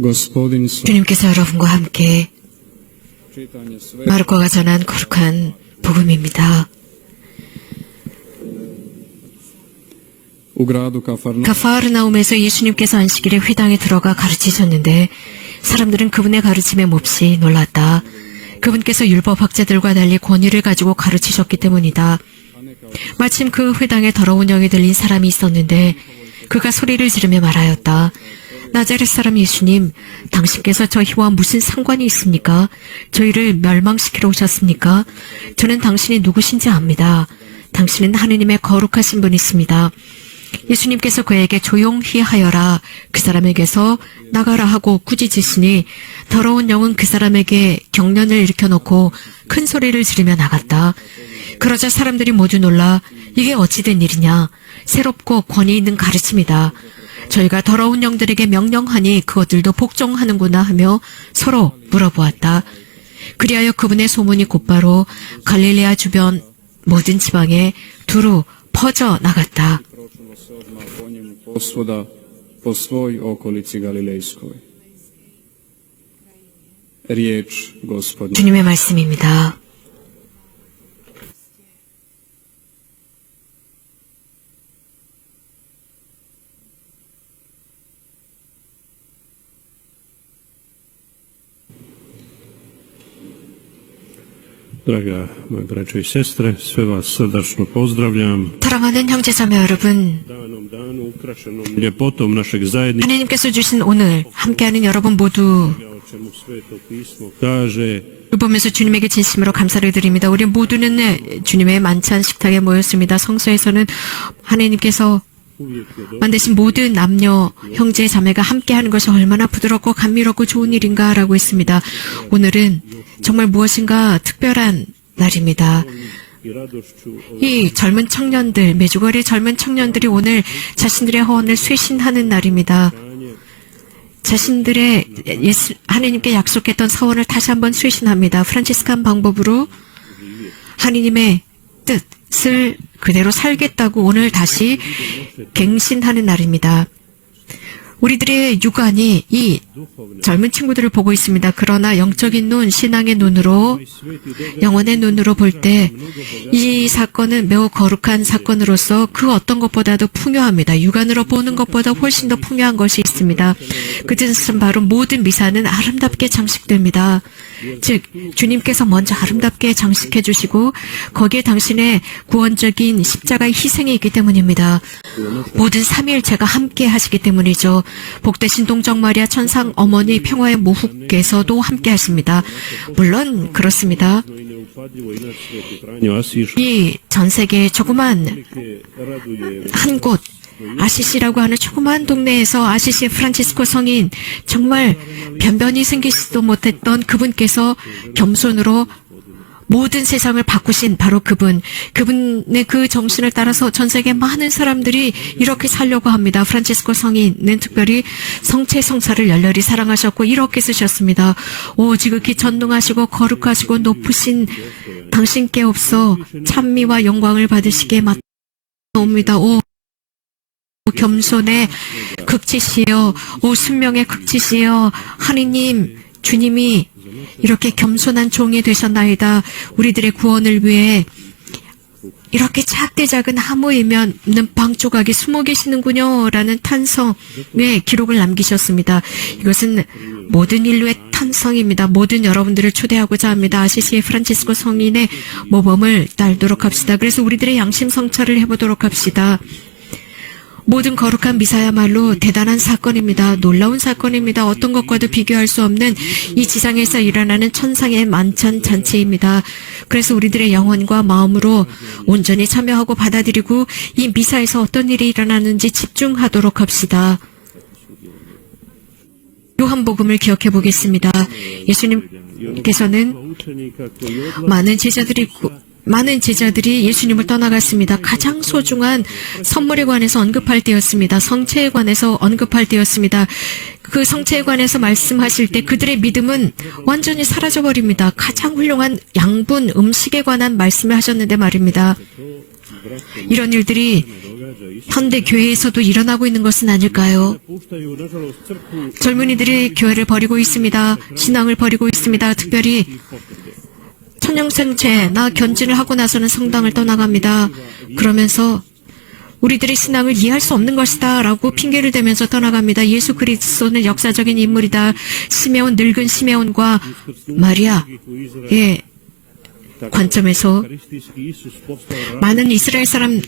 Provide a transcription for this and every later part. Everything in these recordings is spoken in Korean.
Gospodin s 주님께서 여러분과 함께 마르코가 전한 거룩한 복음입니다. u gradu Kafarnaum 가파르나움에서 예수님께서 안식일에 회당에 들어가 가르치셨는데 사람들은 그분의 가르침에 몹시 놀랐다. 그분께서 율법학자들과 달리 권위를 가지고 가르치셨기 때문이다. 마침 그 회당에 더러운 영이 들린 사람이 있었는데 그가 소리를 지르며 말하였다. 나자렛 사람 예수님, 당신께서 저희와 무슨 상관이 있습니까? 저희를 멸망시키러 오셨습니까? 저는 당신이 누구신지 압니다. 당신은 하느님의 거룩하신 분이십니다. 예수님께서 그에게 조용히 하여라, 그 사람에게서 나가라 하고 꾸짖으시니 더러운 영은 그 사람에게 경련을 일으켜놓고 큰 소리를 지르며 나갔다. 그러자 사람들이 모두 놀라 이게 어찌 된 일이냐, 새롭고 권위 있는 가르침이다. 저희가 더러운 영들에게 명령하니 그것들도 복종하는구나 하며 서로 물어보았다. 그리하여 그분의 소문이 곧바로 갈릴레아 주변 모든 지방에 두루 퍼져 나갔다. posvuda po svoj okolici Galilejskoj. Riječ Gospodnja. 주님의 말씀입니다. Draga moje braćo i sestre, sve vas srdačno pozdravljam. 사랑하는 형제자매 여러분, Danom danu ukrašenom ljepotom našeg zajedništva, 하나님께서 주신 오늘 함께하는 여러분 모두 o čemu Sveto pismo kaže, 보면서 주님에게 진심으로 감사를 드립니다. 우리 모두는 주님의 만찬 식탁에 모였습니다. 성서에서는 하나님께서 만드신 모든 남녀, 형제, 자매가 함께하는 것이 얼마나 부드럽고 감미롭고 좋은 일인가라고 했습니다. 오늘은 정말 무엇인가 특별한 날입니다. i radošću 이 젊은 청년들, 메주거리 젊은 청년들이 오늘 자신들의 허언을 쇄신하는 날입니다. 자신들의 하나님께 약속했던 서원을 다시 한번 쇄신합니다. 프란치스칸 방법으로 하나님의 뜻을 그대로 살겠다고 오늘 다시 갱신하는 날입니다. 우리들의 육안이 이 젊은 친구들을 보고 있습니다. 그러나 영적인 눈, 신앙의 눈으로, 영혼의 눈으로 볼 때 이 사건은 매우 거룩한 사건으로서 그 어떤 것보다도 풍요합니다. 육안으로 보는 것보다 훨씬 더 풍요한 것이 있습니다. 그것은 바로 모든 미사는 아름답게 장식됩니다. 즉 주님께서 먼저 아름답게 장식해 주시고 거기에 당신의 구원적인 십자가의 희생이 있기 때문입니다. 모든 삼위일체가 함께 하시기 때문이죠. 복되신 동정 마리아 천상 어머니 평화의 모후께서도 함께 하십니다. 물론 그렇습니다. 이 전 세계의 조그만 한 곳, 아시시라고 하는 조그만 동네에서 아시시 프란치스코 성인, 정말 변변히 생기지도 못했던 그분께서 겸손으로 모든 세상을 바꾸신 바로 그분의 그 정신을 따라서 전 세계 많은 사람들이 이렇게 살려고 합니다. 프란치스코 성인은 특별히 성체 성사를 열렬히 사랑하셨고 이렇게 쓰셨습니다. 오 지극히 전능하시고 거룩하시고 높으신 당신께 없어 찬미와 영광을 받으시게 마옵니다. 오 겸손의 극치시여, 오 순명의 극치시여, 하느님 주님이 이렇게 겸손한 종이 되셨나이다. 우리들의 구원을 위해 이렇게 작디 작은 하모이면 방조각이 숨어 계시는군요 라는 탄성의 기록을 남기셨습니다. 이것은 모든 인류의 탄성입니다. 모든 여러분들을 초대하고자 합니다. 아시시 프란치스코 성인의 모범을 따르도록 합시다. 그래서 우리들의 양심 성찰을 해보도록 합시다. 모든 거룩한 미사야말로 대단한 사건입니다. 놀라운 사건입니다. 어떤 것과도 비교할 수 없는 이 지상에서 일어나는 천상의 만찬 잔치입니다. 그래서 우리들의 영혼과 마음으로 온전히 참여하고 받아들이고 이 미사에서 어떤 일이 일어나는지 집중하도록 합시다. 요한복음을 기억해 보겠습니다. 예수님께서는 많은 제자들이 예수님을 떠나갔습니다. 가장 소중한 선물에 관해서 언급할 때였습니다. 성체에 관해서 언급할 때였습니다. 그 성체에 관해서 말씀하실 때 그들의 믿음은 완전히 사라져버립니다. 가장 훌륭한 양분, 음식에 관한 말씀을 하셨는데 말입니다. 이런 일들이 현대 교회에서도 일어나고 있는 것은 아닐까요? Puštaju, nažalost, crkvu 젊은이들이 교회를 버리고 있습니다. 신앙을 버리고 있습니다. 특별히 천년생체나 견진을 하고 나서는 성당을 떠나갑니다. 그러면서 우리들의 신앙을 이해할 수 없는 것이다 라고 핑계를 대면서 떠나갑니다. 예수 그리스도는 역사적인 인물이다. 시메온, 늙은 시메온과 마리아의 관점에서 Kristijski Isus postao 많은 이스라엘 사람,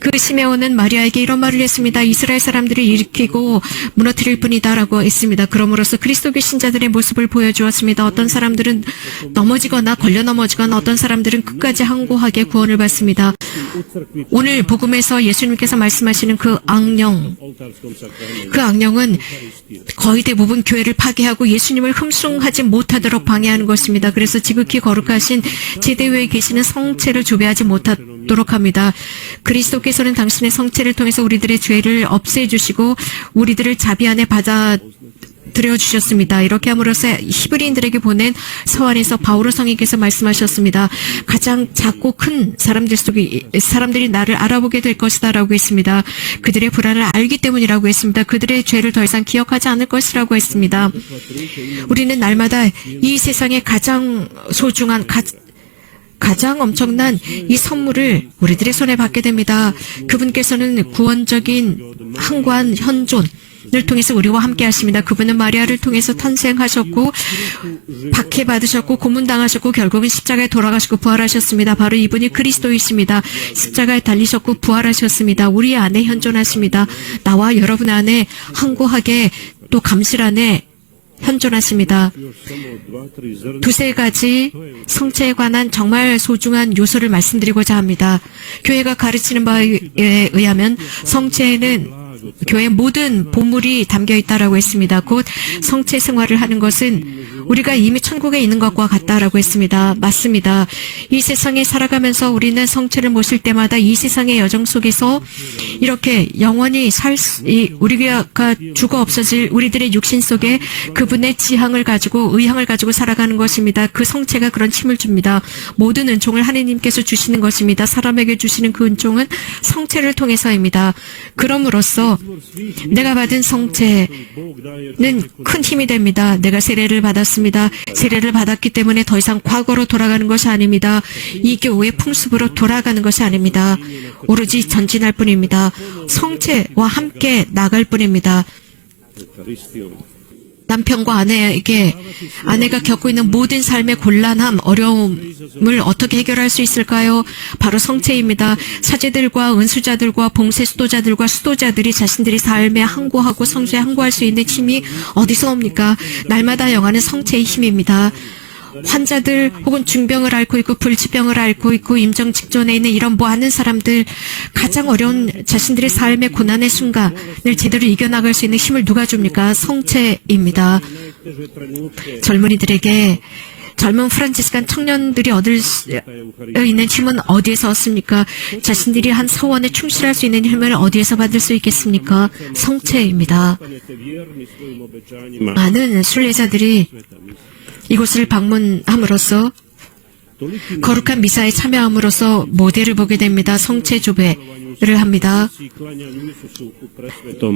그 시메온은 마리아에게 이런 말을 했습니다. 이스라엘 사람들을 일으키고 무너뜨릴 뿐이다라고 했습니다. 그럼으로써 그리스도교 신자들의 모습을 보여주었습니다. 어떤 사람들은 넘어지거나 걸려 넘어지거나 어떤 사람들은 끝까지 항고하게 구원을 받습니다. 오늘 복음에서 예수님께서 말씀하시는 그 악령, oltarskom sakramentu. 그 악령은 거의 대부분 교회를 파괴하고 예수님을 흠숭하지 못하도록 방해하는 것입니다. 그래서 지극히 거룩하신 제대 위에 계시는 성체를 조배하지 못하도록 합니다. 그리스도께서는 당신의 성체를 통해서 우리들의 죄를 없애주시고 우리들을 자비 안에 받아들여주셨습니다. 이렇게 함으로써 히브리인들에게 보낸 서한에서 바오로 성인께서 말씀하셨습니다. 가장 작고 큰 사람들 속에 사람들이 나를 알아보게 될 것이다 라고 했습니다. 그들의 불안을 알기 때문이라고 했습니다. 그들의 죄를 더 이상 기억하지 않을 것이라고 했습니다. 우리는 날마다 이 세상에 가장 소중한 가장 엄청난 이 선물을 우리들의 손에 받게 됩니다. 그분께서는 구원적인 항구한 현존을 통해서 우리와 함께 하십니다. 그분은 마리아를 통해서 탄생하셨고 박해받으셨고 고문당하셨고 결국은 십자가에 돌아가시고 부활하셨습니다. 바로 이분이 그리스도이십니다. 십자가에 달리셨고 부활하셨습니다. 우리 안에 현존하십니다. 나와 여러분 안에 항구하게 또 감실 안에 현존하십니다. 두세 가지 성체에 관한 정말 소중한 요소를 말씀드리고자 합니다. 교회가 가르치는 바에 의하면 성체에는 교회의 모든 보물이 담겨 있다라고 했습니다. 곧 성체 생활을 하는 것은 우리가 이미 천국에 있는 것과 같다라고 했습니다. 맞습니다. 이 세상에 살아가면서 우리는 성체를 모실 때마다 이 세상의 여정 속에서 이렇게 영원히 우리가 죽어 없어질 우리들의 육신 속에 그분의 지향을 가지고 의향을 가지고 살아가는 것입니다. 그 성체가 그런 힘을 줍니다. 모든 은총을 하느님께서 주시는 것입니다. 사람에게 주시는 그 은총은 성체를 통해서입니다. 그럼으로써 내가 받은 성체는 큰 힘이 됩니다. 내가 세례를 받았습니다. 세례를 받았기 때문에 더 이상 과거로 돌아가는 것이 아닙니다. 이 교회의 풍습으로 돌아가는 것이 아닙니다. 오로지 전진할 뿐입니다. 성체와 함께 나갈 뿐입니다. 남편과 아내가 겪고 있는 모든 삶의 곤란함, 어려움을 어떻게 해결할 수 있을까요? 바로 성체입니다. 사제들과 은수자들과 봉쇄 수도자들과 수도자들이 자신들이 삶에 항구하고 성체에 항구할 수 있는 힘이 어디서 옵니까? 날마다 영하는 성체의 힘입니다. 환자들 혹은 중병을 앓고 있고 불치병을 앓고 있고 임종 직전에 있는 이런 많은 사람들, 가장 어려운 자신들의 삶의 고난의 순간을 제대로 이겨나갈 수 있는 힘을 누가 줍니까? 성체입니다. 젊은이들에게, 젊은 프란치스칸 청년들이 얻을 수 있는 힘은 어디에서 얻습니까? 자신들이 한 서원에 충실할 수 있는 힘을 어디에서 받을 수 있겠습니까? 성체입니다. 많은 순례자들이 이곳을 방문함으로써 거룩한 미사에 참여함으로써 모델을 보게 됩니다. 성체 조배를 합니다.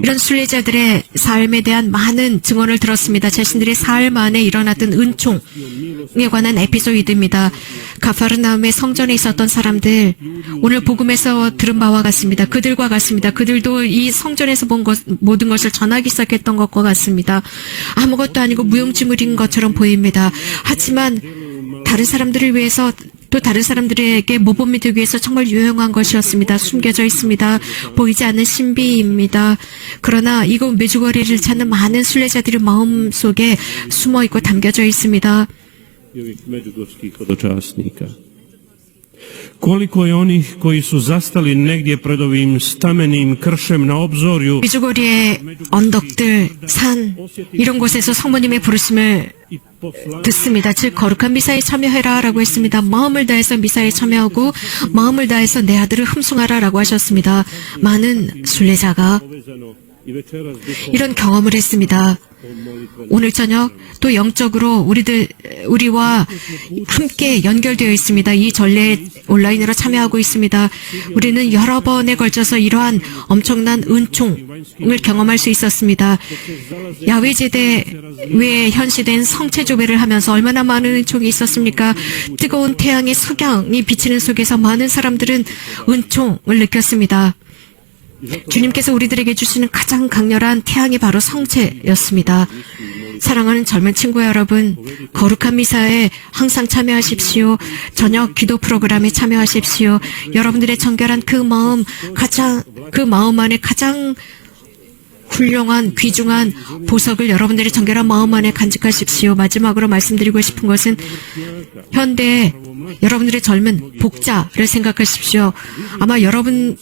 이런 순례자들의 삶에 대한 많은 증언을 들었습니다. 자신들의 삶 안에 일어났던 은총에 관한 에피소드입니다. 가파르나움의 성전에 있었던 사람들, 오늘 복음에서 들은 바와 같습니다. 그들과 같습니다. 그들도 이 성전에서 본 모든 것을 전하기 시작했던 것과 같습니다. 아무것도 아니고 무용지물인 것처럼 보입니다. 하지만 다른 사람들을 위해서, 또 다른 사람들에게 모범이 되기 위해서 정말 유용한 것이었습니다. 숨겨져 있습니다. 보이지 않는 신비입니다. 그러나 이곳 메주거리를 찾는 많은 순례자들의 마음속에 숨어있고 담겨져 있습니다. Koliko je onih koji su zastali negdje pred ovim stamenim kršem na obzorju 메주거리의 언덕들, 산, 이런 곳에서 성모님의 부르심을 듣습니다. 즉 거룩한 미사에 참여해라 라고 했습니다. 마음을 다해서 미사에 참여하고 마음을 다해서 내 아들을 흠숭하라 라고 하셨습니다. 많은 순례자가 이런 경험을 했습니다. 오늘 저녁 또 영적으로 우리와 함께 연결되어 있습니다. 이 전례에 온라인으로 참여하고 있습니다. 우리는 여러 번에 걸쳐서 이러한 엄청난 은총을 경험할 수 있었습니다. 야외 제대에 현시된 성체조배를 하면서 얼마나 많은 은총이 있었습니까? 뜨거운 태양의 석양이 비치는 속에서 많은 사람들은 은총을 느꼈습니다. 주님께서 우리들에게 주시는 가장 강렬한 태양이 바로 성체였습니다. 사랑하는 젊은 친구 여러분, 거룩한 미사에 항상 참여하십시오. 저녁 기도 프로그램에 참여하십시오. 여러분들의 정결한 그 마음 안에 가장 훌륭한 귀중한 보석을 여러분들의 정결한 마음 안에 간직하십시오. 마지막으로 말씀드리고 싶은 것은 현대 여러분들의 젊은 복자를 생각하십시오. 아마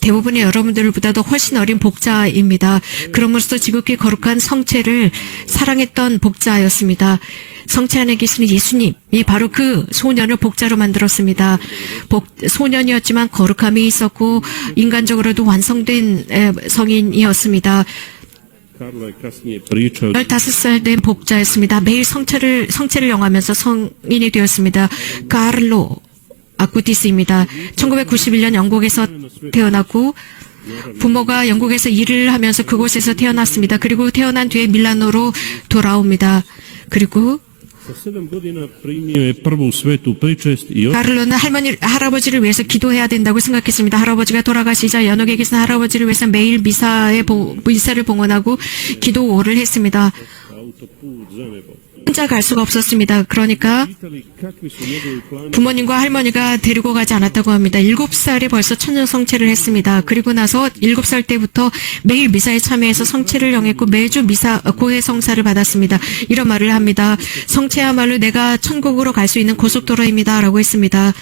대부분의 여러분들보다도 훨씬 어린 복자입니다. 그럼으로써 지극히 거룩한 성체를 사랑했던 복자였습니다. 성체 안에 계시는 예수님이 바로 그 소년을 복자로 만들었습니다. 소년이었지만 거룩함이 있었고 인간적으로도 완성된 성인이었습니다. 15살 된 복자였습니다. 매일 성체를 영하면서 성인이 되었습니다. 카를로 아쿠티스입니다. 1991년 영국에서 태어났고 부모가 영국에서 일을 하면서 그곳에서 태어났습니다. 그리고 태어난 뒤에 밀라노로 돌아옵니다. 그리고 카를로는 할아버지를 위해서 기도해야 된다고 생각했습니다. 할아버지가 돌아가시자 연옥에 계신 할아버지를 위해서 매일 미사를 봉헌하고 기도를 했습니다. 혼자 갈 수가 없었습니다. 그러니까 부모님과 할머니가 데리고 가지 않았다고 합니다. 7살에 벌써 천년 성체를 했습니다. 그리고 나서 7살 때부터 매일 미사에 참여해서 성체를 영했고 매주 고해 성사를 받았습니다. 이런 말을 합니다. 성체야말로 내가 천국으로 갈 수 있는 고속도로입니다. 라고 했습니다.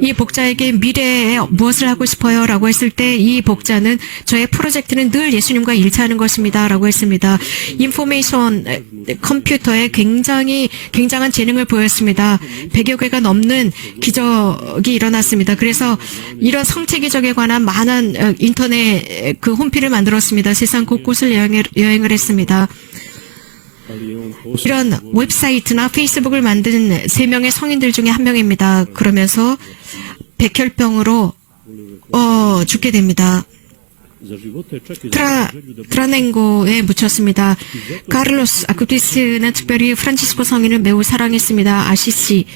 이 복자에게 미래에 무엇을 하고 싶어요? 라고 했을 때 이 복자는 저의 프로젝트는 늘 예수님과 일치하는 것입니다. 라고 했습니다. 인포메이션 컴퓨터에 굉장한 재능을 보였습니다. 100여 개가 넘는 기적이 일어났습니다. 그래서 이런 성체 기적에 관한 많은 인터넷 그 홈피를 만들었습니다. 세상 곳곳을 여행을 했습니다. 이런 웹사이트나 페이스북을 만든 3명의 성인들 중에 한 명입니다. 그러면서 백혈병으로 죽게 됩니다. 트라넨고에 묻혔습니다. 카를로스 아쿠티스는 특별히 프란치스코 성인을 매우 사랑했습니다. 아시시에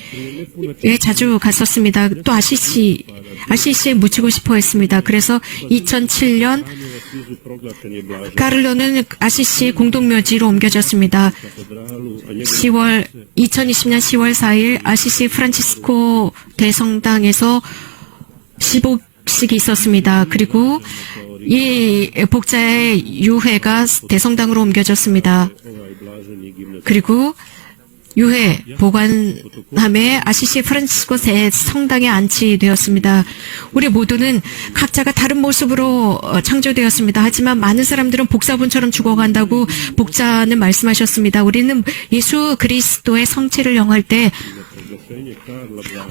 자주 갔었습니다. 또 아시시에 묻히고 싶어 했습니다. 그래서 2007년 카를로는 아시시 공동묘지로 옮겨졌습니다. 2020년 10월 4일 아시시 프란치스코 대성당에서 시복식이 있었습니다. 그리고 이 복자의 유해가 대성당으로 옮겨졌습니다. 그리고 유해 보관함에 아시시 프란치스코 대성당에 안치되었습니다. 우리 모두는 각자가 다른 모습으로 창조되었습니다. 하지만 많은 사람들은 복사본처럼 죽어간다고 복자는 말씀하셨습니다. 우리는 예수 그리스도의 성체를 영할 때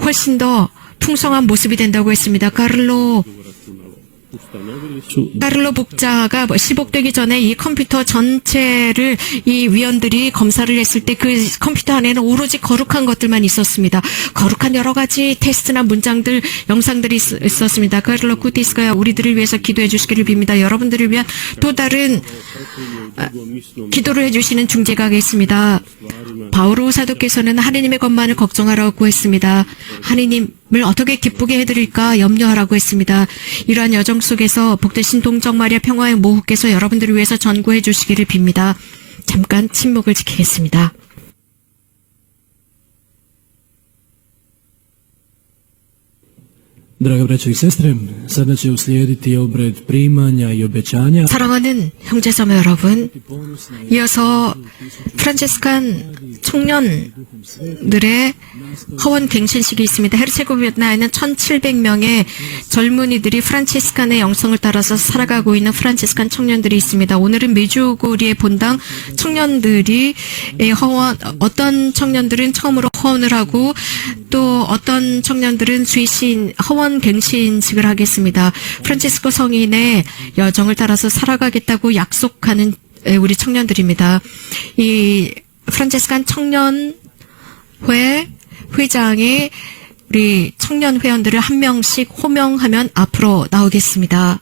훨씬 더 풍성한 모습이 된다고 했습니다. 카를로 복자가 시복되기 전에 이 컴퓨터 전체를 이 위원들이 검사를 했을 때 그 컴퓨터 안에는 오로지 거룩한 것들만 있었습니다. 거룩한 여러 가지 테스트나 문장들, 영상들이 있었습니다. 카를로 쿠티스가 우리들을 위해서 기도해 주시기를 빕니다. 여러분들을 위한 또 다른 기도를 해주시는 중재가 있습니다. 바오로 사도께서는 하느님의 것만을 걱정하라고 했습니다. 하느님을 어떻게 기쁘게 해드릴까 염려하라고 했습니다. 이러한 여정 속에서 복되신 동정 마리아 평화의 모후께서 여러분들을 위해서 전구해 주시기를 빕니다. 잠깐 침묵을 지키겠습니다. Draga braćo i sestre, sada će uslijediti obred primanja i obećanja. 사랑하는 형제자매 여러분, 이어서 프란치스칸 청년들의 허원 갱신식이 있습니다. 헤르체고비나에는 1700명의 젊은이들이 프란치스칸의 영성을 따라서 살아가고 있는 프란치스칸 청년들이 있습니다. 오늘은 메주고리의 본당 청년들이 어떤 청년들은 처음으로 허원을 하고 또 어떤 청년들은 허원 서원 갱신식을 하겠습니다. 프란치스코 성인의 여정을 따라서 살아가겠다고 약속하는 우리 청년들입니다. 이 프란치스칸 청년회 회장이 우리 청년 회원들을 한 명씩 호명하면 앞으로 나오겠습니다.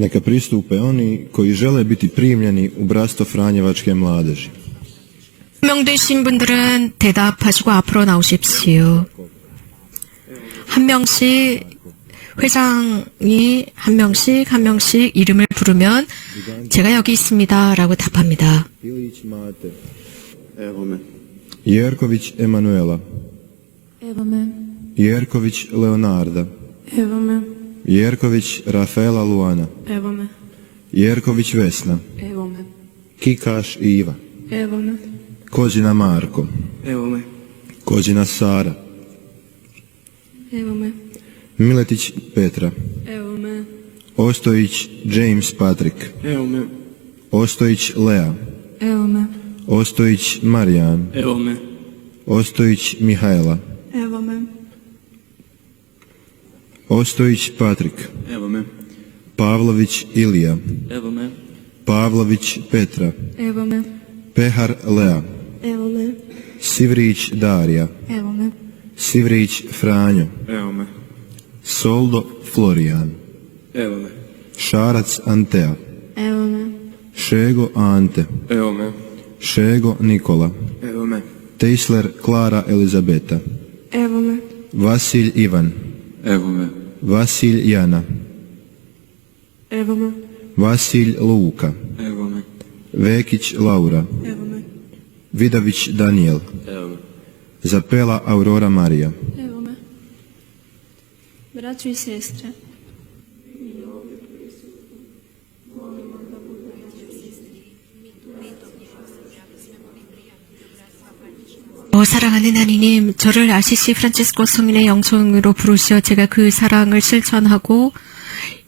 Neka pristupe oni koji žele biti primljeni u bratstvo Franjevačke mladeži. 호명되신 분들은 대답하시고 앞으로 나오십시오. 한 명씩 회장이 한 명씩 이름을 부르면 제가 여기 있습니다라고 답합니다. Ilić Mate. Evo me. Jerković Emanuela. Evo me. Jerković Leonarda. Evo me. Jerković Rafaela Luana. Evo me. Jerković Vesna. Evo me. Kikaš Iva. Evo me. Kozina Marko. Evo me. Kozina Sara. Evo me. Miletić Petra. Evo me. Ostojić James Patrick. Evo me. Ostojić Lea. Evo me. Ostojić Marijan. Evo me. Ostojić Mihajla. Evo me. Ostojić Patrik. Evo me. Pavlović Ilija. Evo me. Pavlović Petra. Evo me. Pehar Lea. Evo me. Sivrić Darija. Evo me. Sivrić Franjo. Evo me. Soldo Florijan. Evo me. Šarac Antea. Evo me. Šego Ante. Evo me. Šego Nikola. Evo me. Teisler Klara Elizabeta. Evo me. Vasilj Ivan. Evo me. Vasilj Jana. Evo me. Vasilj Luka. Evo me. Vekić Laura. Evo me. Vidavić Daniel. Evo me. Zapela Aurora Marija. Evo me. Braćo i sestre, 사랑하는 하나님, 저를 아시시 프란치스코 성인의 영성으로 부르시어 제가 그 사랑을 실천하고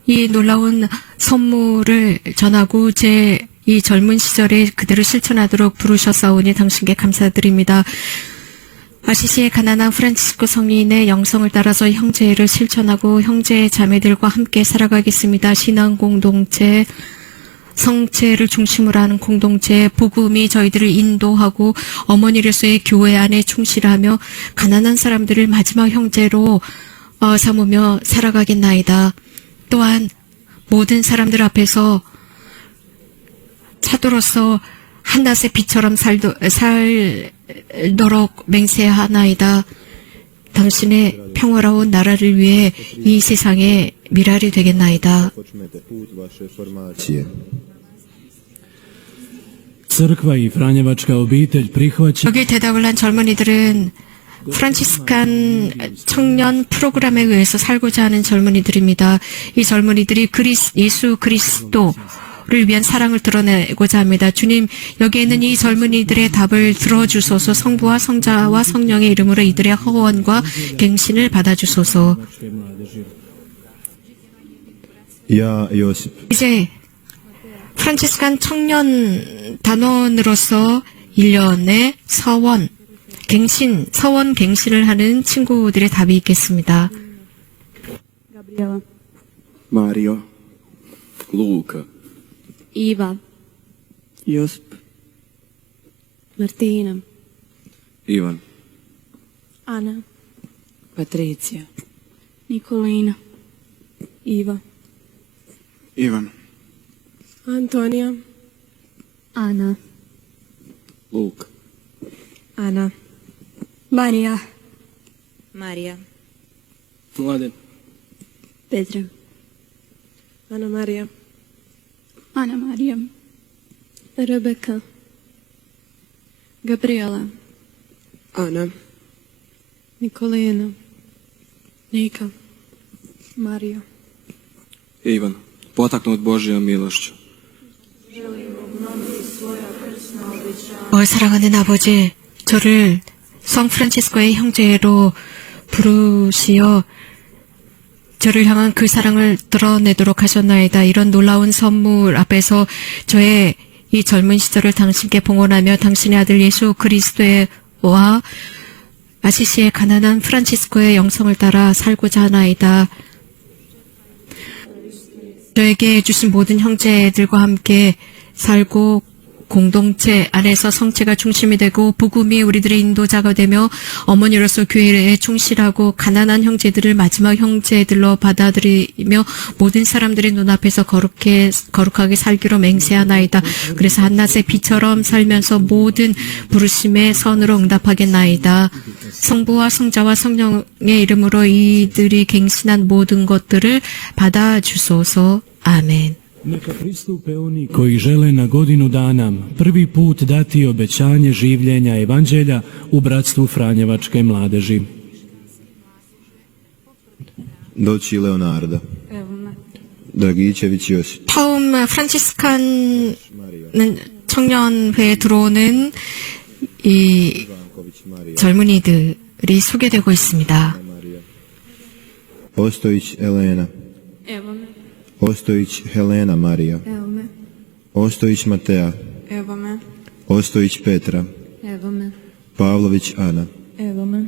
이 놀라운 선물을 전하고 제 이 젊은 시절에 그대로 실천하도록 부르셨사오니 당신께 감사드립니다. 아시시의 가난한 프란치스코 성인의 영성을 따라서 형제를 실천하고 형제 자매들과 함께 살아가겠습니다. 신앙 공동체, 성체를 중심으로 하는 공동체, 복음이 저희들을 인도하고 어머니로서의 교회 안에 충실하며 가난한 사람들을 마지막 형제로 삼으며 살아가겠나이다. 또한 모든 사람들 앞에서 사도로서 한낮의 빛처럼 살도록 맹세하나이다. 당신의 평화로운 나라를 위해 이 세상의 미랄이 되겠나이다. Počnete put vaše formacije. Crkva i Franjevačka obitelj prihvaća 여기 대답을 한 젊은이들은 프란치스칸 청년 프로그램에 의해서 살고자 하는 젊은이들입니다. 이 젊은이들이 예수 그리스도를 위한 사랑을 드러내고자 합니다. 주님, 여기에 있는 이 젊은이들의 답을 들어주소서. 성부와 성자와 성령의 이름으로 이들의 허원과 갱신을 받아주소서. Ja, Josip. 이제 프란치스칸 청년 단원으로서 1년의 서원 갱신을 하는 친구들의 답이 있겠습니다. Gabriela, Mario, Luka, Iva, Josip, Martina, Ivan, Ana, Patricija, Nikolina, Iva, Ivan, Antonija, Ana, Luka, Ana, Marija, Marija, Mladen, Petra, Ana Marija, Ana Marija, Rebeka, Gabriela, Ana, Nikolina, Nika, Marija. Ivan, potaknut Božjom milošću. 사랑하는 아버지, 저를 성 프란치스코의 형제로 부르시어 저를 향한 그 사랑을 드러내도록 하셨나이다. 이런 놀라운 선물 앞에서 저의 이 젊은 시절을 당신께 봉헌하며 당신의 아들 예수 그리스도와 아시시의 가난한 프란치스코의 영성을 따라 살고자 하나이다. 저에게 주신 모든 형제들과 함께 살고 공동체 안에서 성체가 중심이 되고 복음이 우리들의 인도자가 되며 어머니로서 교회에 충실하고 가난한 형제들을 마지막 형제들로 받아들이며 모든 사람들의 눈앞에서 거룩하게 살기로 맹세하나이다. 그래서 한낮의 비처럼 살면서 모든 부르심의 선으로 응답하겠나이다. 성부와 성자와 성령의 이름으로 이들이 갱신한 모든 것들을 받아주소서. 아멘. Neka pristupe oni koji žele na godinu dana prvi put dati obećanje življenja evanđelja u bratstvu Franjevačke mladeži. Doći Leonardo. Dragičević Josip. 처음 프란치스칸 청년회에 들어오는 이 젊은이들이 소개되고 있습니다. Ostojić Elena. Evo me. Ostojić Helena Marija. Evo me. Ostojić Matea. Evo me. Ostojić Petra. Evo me. Pavlović Ana. Evo me.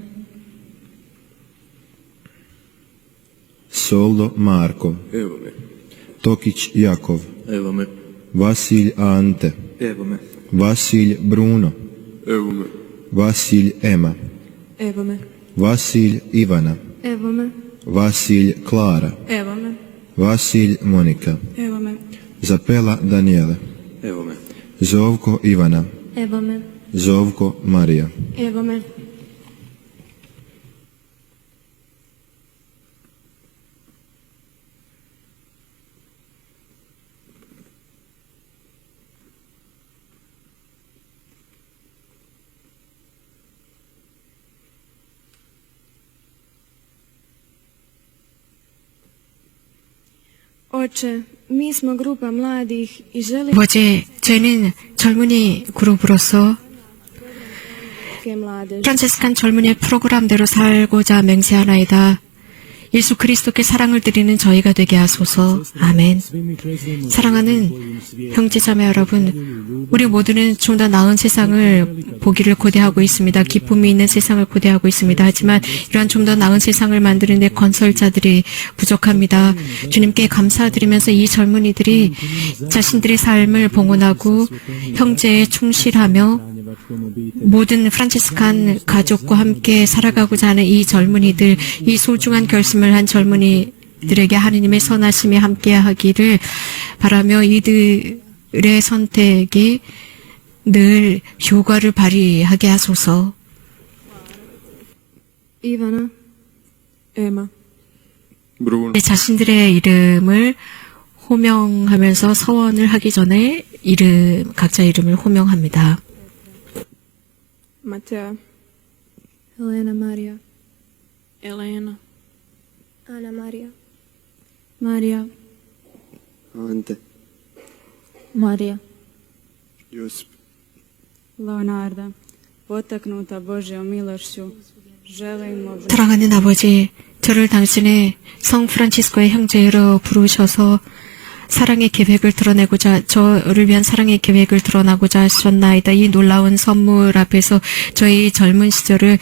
Soldo Marko. Evo me. Tokić Jakov. Evo me. Vasilj Ante. Evo me. Vasilj Bruno. Evo me. Vasilj Ema. Evo me. Vasilj Ivana. Evo me. Vasilj Klara. Evo me. Vasilj Monika. Evo me. Zapela Danijele. Evo me. Zovko Ivana. Evo me. Zovko Marija. Evo me. Oče, mi smo grupa mladih i želimo 아버지, 저희는 젊은이 그룹으로서 mladež. 프란체스칸 젊은이 프로그램대로 살고자 맹세하나이다. 예수 그리스도께 사랑을 드리는 저희가 되게 하소서. 아멘. 사랑하는 형제자매 여러분, 우리 모두는 좀 더 나은 세상을 보기를 고대하고 있습니다. 기쁨이 있는 세상을 고대하고 있습니다. 하지만 이러한 좀 더 나은 세상을 만드는 데 건설자들이 부족합니다. 주님께 감사드리면서 이 젊은이들이 자신들의 삶을 봉헌하고 형제에 충실하며 모든 프란치스칸 가족과 함께 살아가고자 하는 이 젊은이들, 이 소중한 결심을 한 젊은이들에게 하느님의 선하심이 함께하기를 바라며 이들의 선택이 늘 효과를 발휘하게 하소서. Ivana, Ema, Bruno. 자신들의 이름을 호명하면서 서원을 하기 전에 각자 이름을 호명합니다. Matea, Helena Marija, Elena. Ana Marija, Marija. Ante. Marija. Josip. Leonarda. Potaknuta Božjom milošću, želimo 사랑하는 아버지, 저를 당신의 성 프란치스코의 형제로 부르셔서 사랑의 계획을 드러내고자, 저를 위한 사랑의 계획을 드러나고자 하셨나이다. 이 놀라운 선물 앞에서 저희 젊은 시절을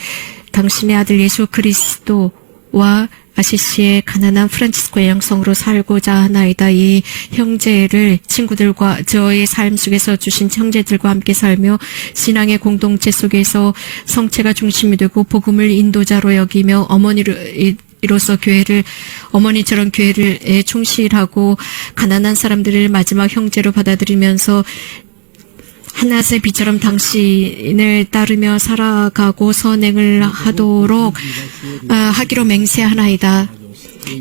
당신의 아들 예수 그리스도와 아시시의 가난한 프란치스코의 영성으로 살고자 하나이다. 이 형제를 친구들과 저의 삶 속에서 주신 형제들과 함께 살며 신앙의 공동체 속에서 성체가 중심이 되고 복음을 인도자로 여기며 어머니로서 어머니처럼 교회를 충실하고 가난한 사람들을 마지막 형제로 받아들이면서 한낮의 비처럼 당신을 따르며 살아가고 선행을 하도록 하기로 맹세하나이다.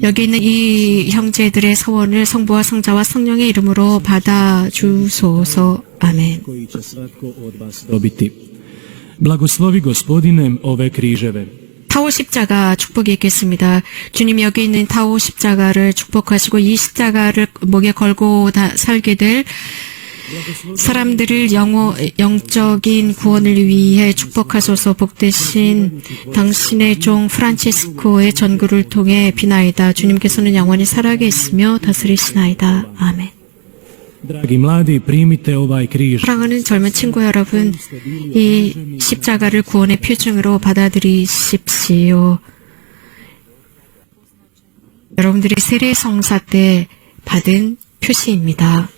여기 있는 이 형제들의 서원을 성부와 성자와 성령의 이름으로 받아주소서. 아멘. Koji će svatko od vas dobiti. Blagoslovi Gospodine ove križeve. 타오 십자가 축복이 있겠습니다. 주님 여기 있는 타오 십자가를 축복하시고 이 십자가를 목에 걸고 살게 될 사람들을 영적인 구원을 위해 축복하소서. 복되신 당신의 종 프란체스코의 전구를 통해 비나이다. 주님께서는 영원히 살아계시며 다스리시나이다. 아멘. Dragi mladi, primite ovaj križ. 사랑하는 젊은 친구 여러분, 이 십자가를 구원의 표징으로 받아들이십시오. 여러분들이 세례 성사 때 받은 표시입니다.